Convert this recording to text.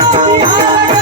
¡Gracias!